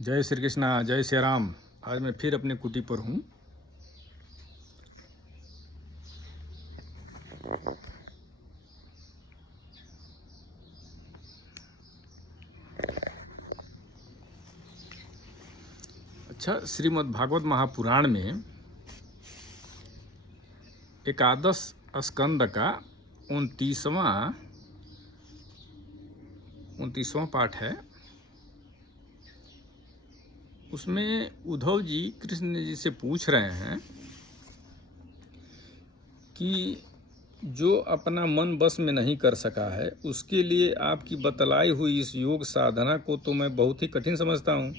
जय श्री कृष्णा, जय श्री राम। आज मैं फिर अपने कुटी पर हूँ। अच्छा, श्रीमद् भागवत महापुराण में एकादश स्कंद का 29वां पाठ है। उसमें उद्धव जी कृष्ण जी से पूछ रहे हैं कि जो अपना मन बस में नहीं कर सका है उसके लिए आपकी बतलाई हुई इस योग साधना को तो मैं बहुत ही कठिन समझता हूँ।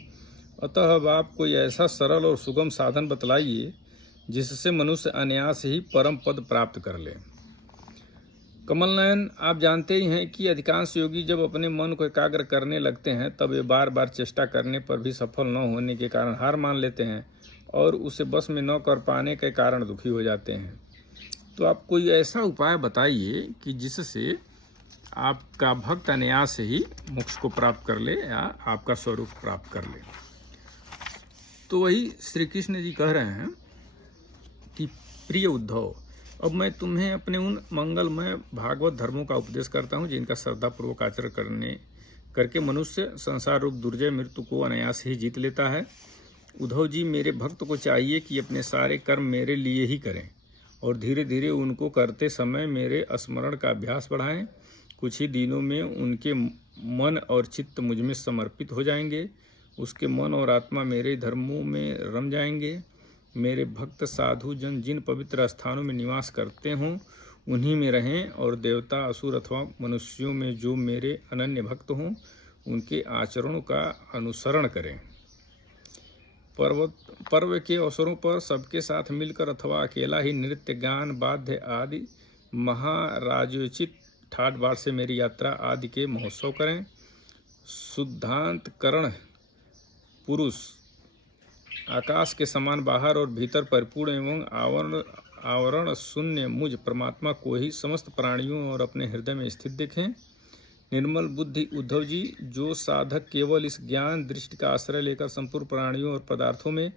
अतः अब आप कोई ऐसा सरल और सुगम साधन बतलाइए जिससे मनुष्य अनायास ही परम पद प्राप्त कर ले। कमल नयन, आप जानते ही हैं कि अधिकांश योगी जब अपने मन को एकाग्र करने लगते हैं तब वे बार बार चेष्टा करने पर भी सफल न होने के कारण हार मान लेते हैं और उसे बस में न कर पाने के कारण दुखी हो जाते हैं। तो आप कोई ऐसा उपाय बताइए कि जिससे आपका भक्त अनायास से ही मोक्ष को प्राप्त कर ले या आपका स्वरूप प्राप्त कर ले। तो वही श्री कृष्ण जी कह रहे हैं कि प्रिय उद्धव, अब मैं तुम्हें अपने उन मंगलमय भागवत धर्मों का उपदेश करता हूँ जिनका श्रद्धापूर्वक आचरण करके मनुष्य संसार रूप दुर्जय मृत्यु को अनायास ही जीत लेता है। उद्धव जी, मेरे भक्त को चाहिए कि अपने सारे कर्म मेरे लिए ही करें और धीरे धीरे उनको करते समय मेरे स्मरण का अभ्यास बढ़ाएं। कुछ ही दिनों में उनके मन और चित्त मुझ में समर्पित हो जाएंगे। उसके मन और आत्मा मेरे धर्मों में रम जाएंगे। मेरे भक्त साधु जन जिन पवित्र स्थानों में निवास करते हों उन्हीं में रहें और देवता, असुर अथवा मनुष्यों में जो मेरे अनन्य भक्त हों उनके आचरणों का अनुसरण करें। पर्व के अवसरों पर सबके साथ मिलकर अथवा अकेला ही नृत्य, गान, वाद्य आदि महाराजोचित ठाट बाट से मेरी यात्रा आदि के महोत्सव करें। शुद्धांतकरण पुरुष आकाश के समान बाहर और भीतर परिपूर्ण एवं आवरण शून्य मुझ परमात्मा को ही समस्त प्राणियों और अपने हृदय में स्थित देखें। निर्मल बुद्धि उद्धव जी, जो साधक केवल इस ज्ञान दृष्टि का आश्रय लेकर संपूर्ण प्राणियों और पदार्थों में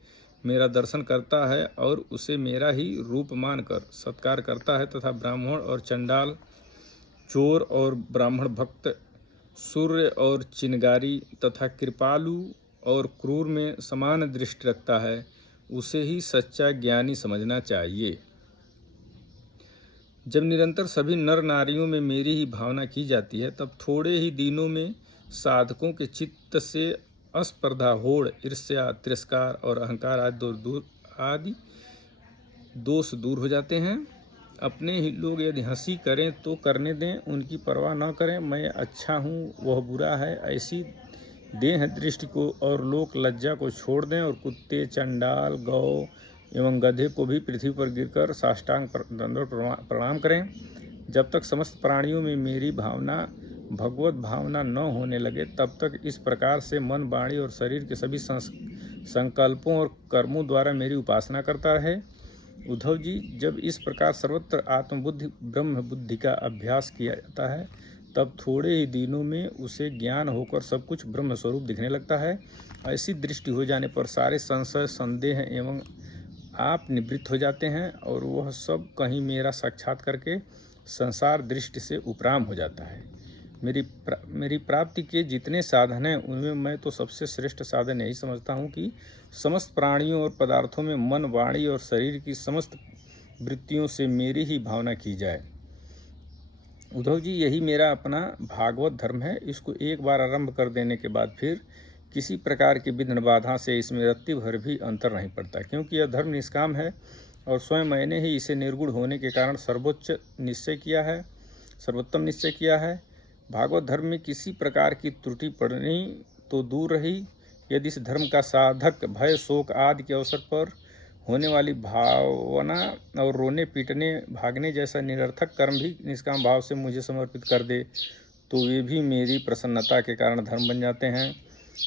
मेरा दर्शन करता है और उसे मेरा ही रूप मानकर सत्कार करता है तथा ब्राह्मण और चंडाल, चोर और ब्राह्मण भक्त, सूर्य और चिनगारी तथा कृपालु और क्रूर में समान दृष्टि रखता है, उसे ही सच्चा ज्ञानी समझना चाहिए। जब निरंतर सभी नर नारियों में मेरी ही भावना की जाती है तब थोड़े ही दिनों में साधकों के चित्त से अस्पर्धा, होड़, ईर्ष्या, तिरस्कार और अहंकार आदि दोष दूर हो जाते हैं। अपने ही लोग यदि हंसी करें तो करने दें, उनकी परवाह न करें। मैं अच्छा हूँ, वह बुरा है, ऐसी देह दृष्टि को और लोक लज्जा को छोड़ दें और कुत्ते, चंडाल, गौ एवं गधे को भी पृथ्वी पर गिरकर साष्टांग दंडवत प्रणाम करें। जब तक समस्त प्राणियों में मेरी भावना, भगवत भावना न होने लगे तब तक इस प्रकार से मन, वाणी और शरीर के सभी संकल्पों और कर्मों द्वारा मेरी उपासना करता रहे। उद्धव जी, जब इस प्रकार सर्वत्र आत्मबुद्धि ब्रह्म बुद्धि का अभ्यास किया जाता है तब थोड़े ही दिनों में उसे ज्ञान होकर सब कुछ ब्रह्म स्वरूप दिखने लगता है। ऐसी दृष्टि हो जाने पर सारे संशय, संदेह एवं आप निवृत्त हो जाते हैं और वह सब कहीं मेरा साक्षात करके संसार दृष्टि से उपराम हो जाता है। मेरी प्राप्ति के जितने साधन हैं उनमें मैं तो सबसे श्रेष्ठ साधन यही समझता हूँ कि समस्त प्राणियों और पदार्थों में मन, वाणी और शरीर की समस्त वृत्तियों से मेरी ही भावना की जाए। उद्धव जी, यही मेरा अपना भागवत धर्म है। इसको एक बार आरंभ कर देने के बाद फिर किसी प्रकार की विघ्न बाधा से इसमें रत्ती भर भी अंतर नहीं पड़ता, क्योंकि यह धर्म निष्काम है और स्वयं मैंने ही इसे निर्गुण होने के कारण सर्वोत्तम निश्चय किया है। भागवत धर्म में किसी प्रकार की त्रुटि पड़नी तो दूर रही, यदि इस धर्म का साधक भय, शोक आदि के अवसर पर होने वाली भावना और रोने, पीटने, भागने जैसा निरर्थक कर्म भी निष्काम भाव से मुझे समर्पित कर दे तो वे भी मेरी प्रसन्नता के कारण धर्म बन जाते हैं।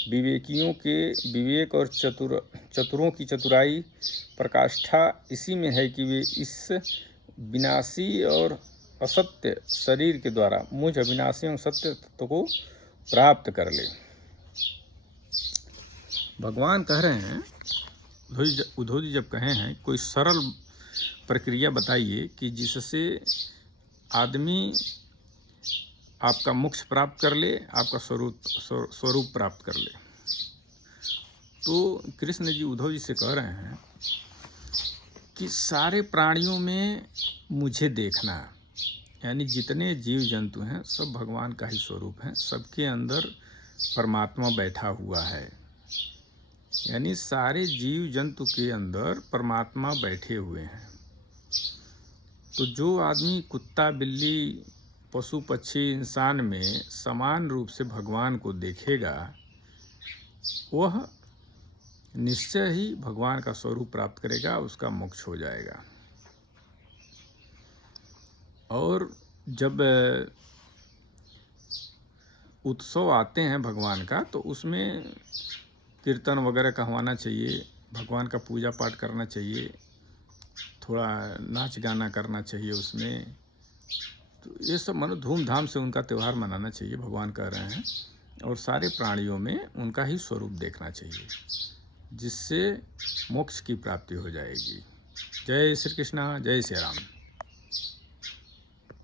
विवेकियों के विवेक और चतुरों की चतुराई प्रकाष्ठा इसी में है कि वे इस विनाशी और असत्य शरीर के द्वारा मुझ अविनाशी एवं सत्य तत्व को प्राप्त कर ले। भगवान कह रहे हैं, उद्धव जी जब कहे हैं कोई सरल प्रक्रिया बताइए कि जिससे आदमी आपका मोक्ष प्राप्त कर ले, आपका स्वरूप प्राप्त कर ले। तो कृष्ण जी उद्धव जी से कह रहे हैं कि सारे प्राणियों में मुझे देखना, यानी जितने जीव जंतु हैं सब भगवान का ही स्वरूप हैं, सबके अंदर परमात्मा बैठा हुआ है। यानी सारे जीव जंतु के अंदर परमात्मा बैठे हुए हैं। तो जो आदमी कुत्ता, बिल्ली, पशु, पक्षी, इंसान में समान रूप से भगवान को देखेगा, वह निश्चय ही भगवान का स्वरूप प्राप्त करेगा, उसका मोक्ष हो जाएगा। और जब उत्सव आते हैं भगवान का, तो उसमें कीर्तन वगैरह कहवाना चाहिए, भगवान का पूजा पाठ करना चाहिए, थोड़ा नाच गाना करना चाहिए उसमें। तो ये सब मानो धूमधाम से उनका त्यौहार मनाना चाहिए, भगवान कह रहे हैं। और सारे प्राणियों में उनका ही स्वरूप देखना चाहिए, जिससे मोक्ष की प्राप्ति हो जाएगी। जय श्री कृष्णा, जय श्री राम।